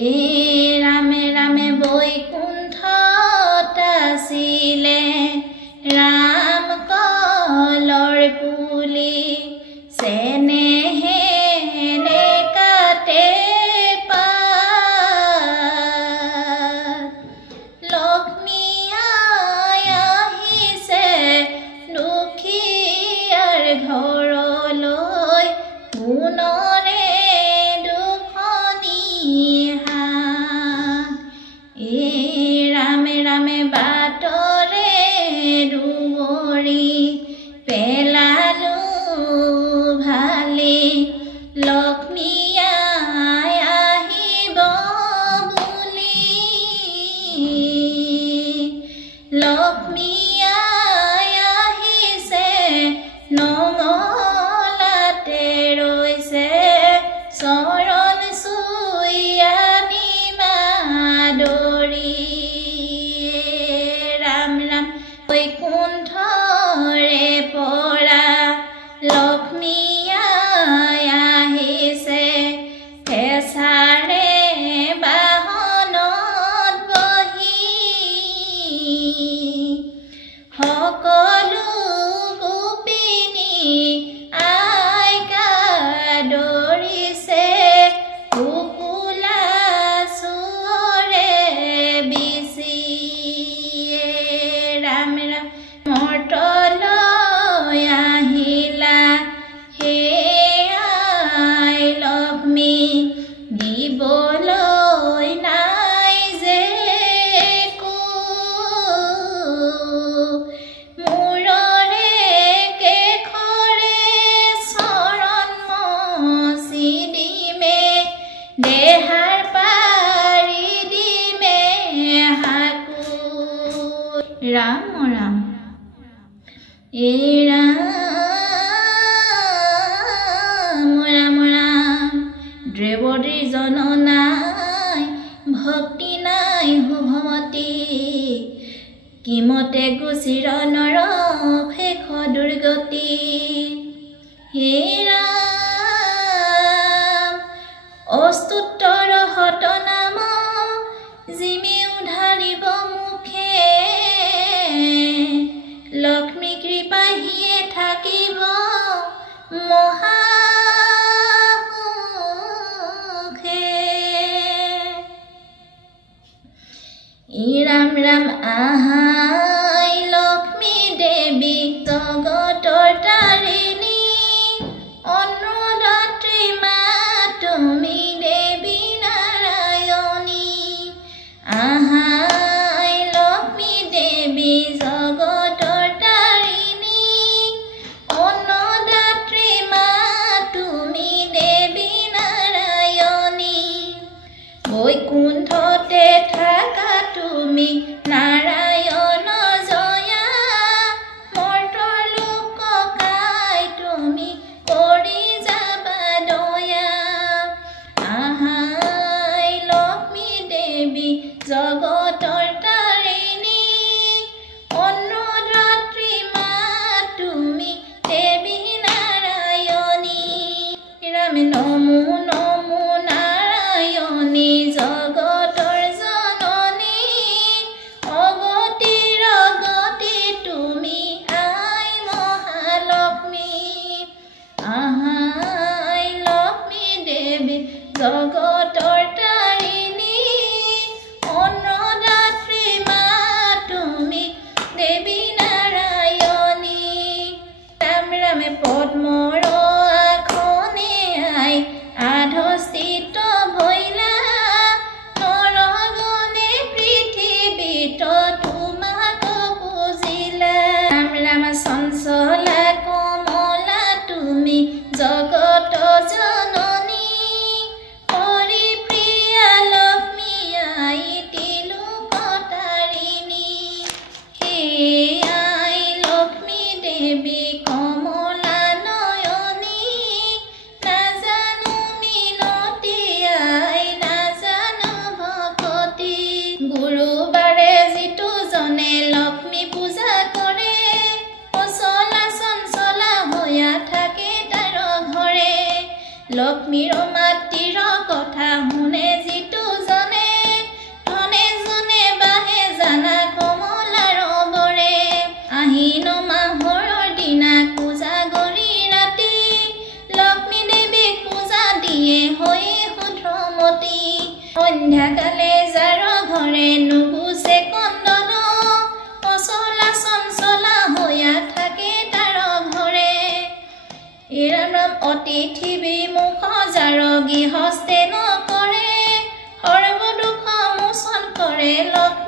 হে ৰামে ৰামে বৈকুণ্ঠত আছিলে ৰাম কলৰ পুলি চেনেহে কাটে পাত লক্ষ্মী আই আহিছে দুখীয়াৰ ঘৰলৈ পুনৰে ৰামে ৰামে বাটৰে দুবৰি পেলালো ভালি লক্ষ্মী আই আহিব বুলি লক্ষ্মী আই আহিছে নঙলাতে ৰৈছে চৰণ চুই আনি মাদৰি ৰাম ৰাম বৈকুণ্ঠৰে পৰা লক্ষ্মী আই আহিছে কেঁচাৰে বাহনত বহি সকলো গোপিনী আইকা দৰিছে কুকুলা চুৰে বিচি ৰাম ৰাম মৰ্তলৈ আহিলা হে আই লক্ষ্মী দিবলৈ নাই যে মূৰৰে কেশৰে চৰণ মচি দিমে দেহাৰ পাৰি দিমে হাকু ৰাম ৰাম ৰাম ৰাম ৰাম দ্ৰৌপদীৰ জন নাই ভক্তি নাই শুভমতী কিমতে গুচিৰ নৰক শেষ দুৰ্গতি হে ৰাম অস্তুতৰ হত নাম জিমি উধাৰিব মুখে লক্ষ্মী কৃপাহিয়ে থাকিব মহাসুখে ৰাম ৰাম আহাই লক্ষ্মী দেৱী জগতৰ তাৰিণী অনুদাত্ৰী মা তুমি দেৱী নাৰায়ণী আহাই লক্ষ্মী দেৱী জগতৰ তাৰিণী অনুদাত্ৰী মা তুমি দেৱী নাৰায়ণী বৈকুণ্ঠতে থাকা তুমি নাৰায়ণ জয়া মৰ্তৰ লোক কাই তুমি কৰি যাবা দয়া আহাই লক্ষ্মী দেৱী জগতৰ তাৰিণী অনুদাত্ৰী মা তুমি দেৱী নাৰায়ণী ৰামে নমো নমো নাৰায়ণী জগতৰ জননী সন্ধ্যাকালে যাৰ ঘৰে নুগুচে কন্দন অচলা চঞ্চলা হৈয়া থাকে তাৰ ঘৰে ৰাম ৰাম অতিথি বিমুখ যাৰ গৃহস্থে নকৰে সৰ্ব দুখ মোচন কৰে লক্ষ্মী